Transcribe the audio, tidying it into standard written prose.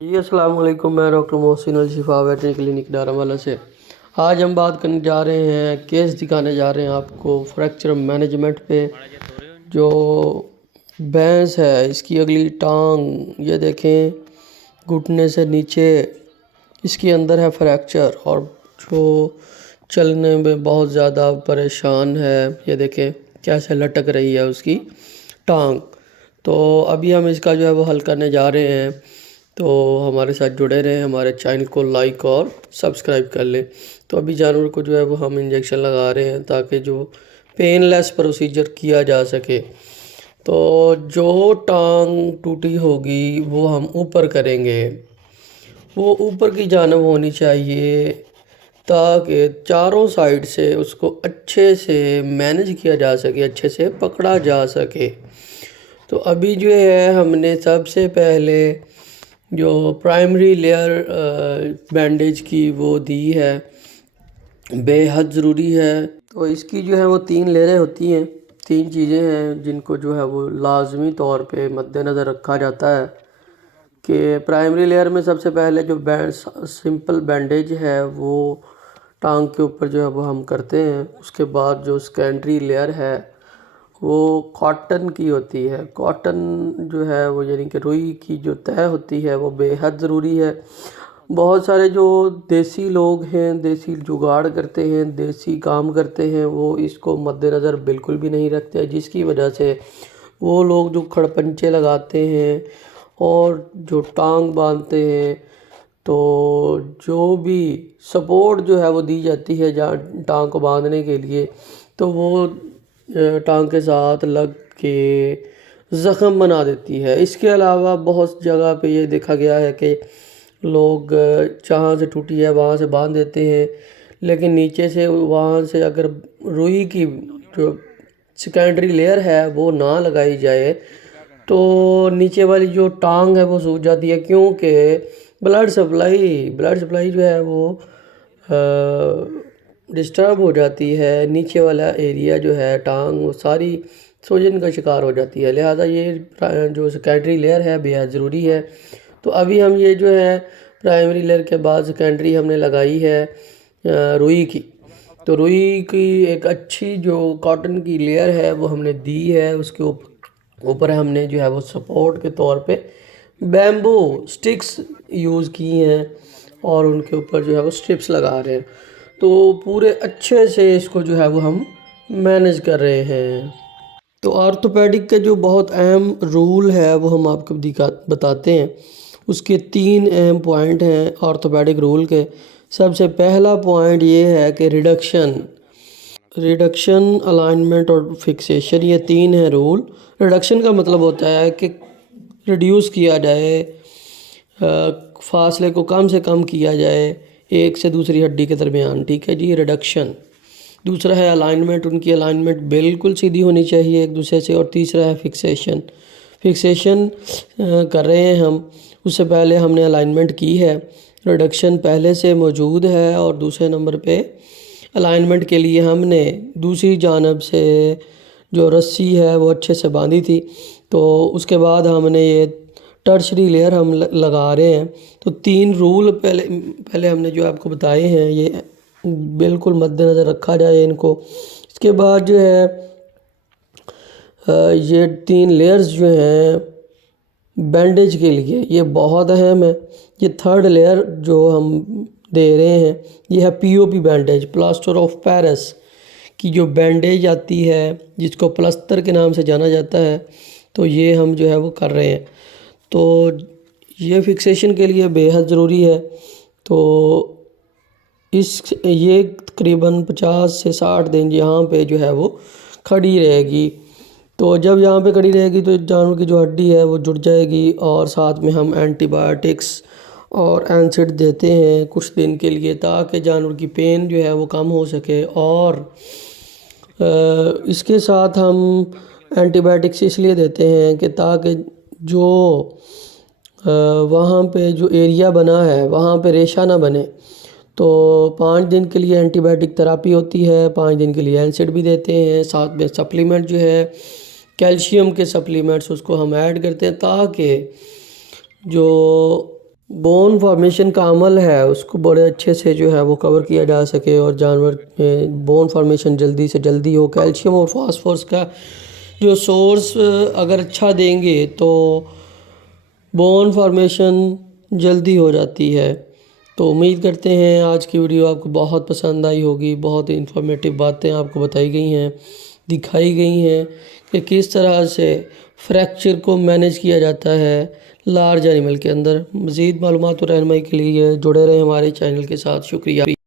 जी अस्सलाम वालेकुम। मैं डॉक्टर मोहसिन अल शिफा वेटरनरी क्लिनिक डारावाला से। आज हम बात करने जा रहे हैं, केस दिखाने जा रहे हैं आपको फ्रैक्चर मैनेजमेंट पे। जो भैंस है इसकी अगली टांग ये देखें, घुटने से नीचे इसके अंदर है फ्रैक्चर और जो चलने में बहुत ज़्यादा परेशान है। ये देखें कैसे लटक रही है उसकी टांग। तो अभी हम इसका जो है वो हल करने जा रहे हैं। तो हमारे साथ जुड़े रहें, हमारे चैनल को लाइक और सब्सक्राइब कर लें। तो अभी जानवर को जो है वो हम इंजेक्शन लगा रहे हैं ताकि जो पेनलेस प्रोसीजर किया जा सके। तो जो टांग टूटी होगी वो हम ऊपर करेंगे, वो ऊपर की जानब होनी चाहिए ताकि चारों साइड से उसको अच्छे से मैनेज किया जा सके, अच्छे से पकड़ा जा सके। तो अभी जो है हमने सबसे पहले जो प्राइमरी लेयर बैंडेज की वो दी है, बेहद ज़रूरी है। तो इसकी जो है वो 3 लेयरें होती हैं, 3 चीज़ें हैं जिनको जो है वो लाजमी तौर पे मद्देनज़र रखा जाता है कि प्राइमरी लेयर में सबसे पहले जो सिंपल बैंडेज है वो टांग के ऊपर जो है वो हम करते हैं। उसके बाद जो सेकेंडरी लेयर है वो कॉटन की होती है। कॉटन जो है वो यानी कि रुई की जो तह होती है वो बेहद ज़रूरी है। बहुत सारे जो देसी लोग हैं, देसी जुगाड़ करते हैं, देसी काम करते हैं, वो इसको मद्देनज़र बिल्कुल भी नहीं रखते, जिसकी वजह से वो लोग जो खड़पंचे लगाते हैं और जो टांग बांधते हैं, तो जो भी सपोर्ट जो है वो दी जाती है जहाँ टांग को बांधने के लिए, तो वो टांग के साथ लग के ज़ख़म बना देती है। इसके अलावा बहुत जगह पे ये देखा गया है कि लोग जहाँ से टूटी है वहाँ से बांध देते हैं, लेकिन नीचे से वहाँ से अगर रुई की जो सेकेंडरी लेयर है वो ना लगाई जाए तो नीचे वाली जो टांग है वो सूज जाती है, क्योंकि ब्लड सप्लाई जो है वो डिस्टर्ब हो जाती है। नीचे वाला एरिया जो है टांग वो सारी सूजन का शिकार हो जाती है। लिहाजा ये जो सेकेंडरी लेयर है बेहद ज़रूरी है। तो अभी हम ये जो है प्राइमरी लेयर के बाद सेकेंडरी हमने लगाई है रुई की। तो रुई की एक अच्छी जो कॉटन की लेयर है वो हमने दी है। उसके ऊपर हमने जो है वो सपोर्ट के तौर पे बैम्बू स्टिक्स यूज़ की हैं और उनके ऊपर जो है वो स्ट्रिप्स लगा रहे हैं। तो पूरे अच्छे से इसको जो है वो हम मैनेज कर रहे हैं। तो ऑर्थोपेडिक के जो बहुत अहम रूल है वो हम आपको बताते हैं। उसके 3 अहम पॉइंट हैं ऑर्थोपेडिक रूल के। सबसे पहला पॉइंट ये है कि रिडक्शन, अलाइनमेंट और फिक्सेशन, ये 3 हैं रूल। रिडक्शन का मतलब होता है कि रिड्यूस किया जाए, फासले को कम से कम किया जाए एक से दूसरी हड्डी के दरमियान, ठीक है जी, रिडक्शन। दूसरा है अलाइनमेंट, उनकी अलाइनमेंट बिल्कुल सीधी होनी चाहिए एक दूसरे से। और तीसरा है फिक्सेशन कर रहे हैं हम, उससे पहले हमने अलाइनमेंट की है। रिडक्शन पहले से मौजूद है और दूसरे नंबर पे अलाइनमेंट के लिए हमने दूसरी जानब से जो रस्सी है वो अच्छे से बांधी थी। तो उसके बाद हमने ये टर्शरी लेयर हम लगा रहे हैं। तो 3 रूल पहले हमने जो आपको बताए हैं, ये बिल्कुल मद्देनज़र रखा जाए इनको। इसके बाद जो है ये 3 लेयर्स जो हैं बैंडेज के लिए ये बहुत अहम है। ये 3rd लेयर जो हम दे रहे हैं ये है POP bandage, plaster of Paris की जो बैंडेज आती है जिसको प्लस्तर के नाम से जाना जाता है। तो ये हम जो है वो कर रहे हैं। तो ये फिक्सेशन के लिए बेहद ज़रूरी है। तो ये तकरीबन 50 से 60 दिन यहाँ पे जो है वो खड़ी रहेगी। तो जब यहाँ पे खड़ी रहेगी तो जानवर की जो हड्डी है वो जुड़ जाएगी और साथ में हम एंटीबायोटिक्स और एनसिड देते हैं कुछ दिन के लिए ताकि जानवर की पेन जो है वो कम हो सके। और इसके साथ हम एंटीबायोटिक्स इसलिए देते हैं कि ताकि जो वहाँ पे जो एरिया बना है वहाँ पे रेशा ना बने। तो 5 दिन के लिए एंटीबायोटिक थेरेपी होती है, 5 दिन के लिए एनसिड भी देते हैं। साथ में सप्लीमेंट जो है कैल्शियम के सप्लीमेंट्स उसको हम ऐड करते हैं ताकि जो بون فارمیشن کا عمل ہے اس کو بڑے اچھے سے جو ہے وہ کور کیا جا سکے اور جانور میں بون فارمیشن جلدی سے جلدی ہو. کیلشیم اور فاسفورس کا جو سورس اگر اچھا دیں گے تو بون فارمیشن جلدی ہو جاتی ہے. تو امید کرتے ہیں آج کی ویڈیو آپ کو بہت پسند آئی ہوگی. بہت انفارمیٹیو باتیں آپ کو بتائی گئی ہیں، دکھائی گئی ہیں کہ کس طرح سے فریکچر کو مینیج کیا جاتا ہے لارج اینیمل کے اندر. مزید معلومات و رہنمائی کے لیے جڑے رہیں ہمارے چینل کے ساتھ. شکریہ.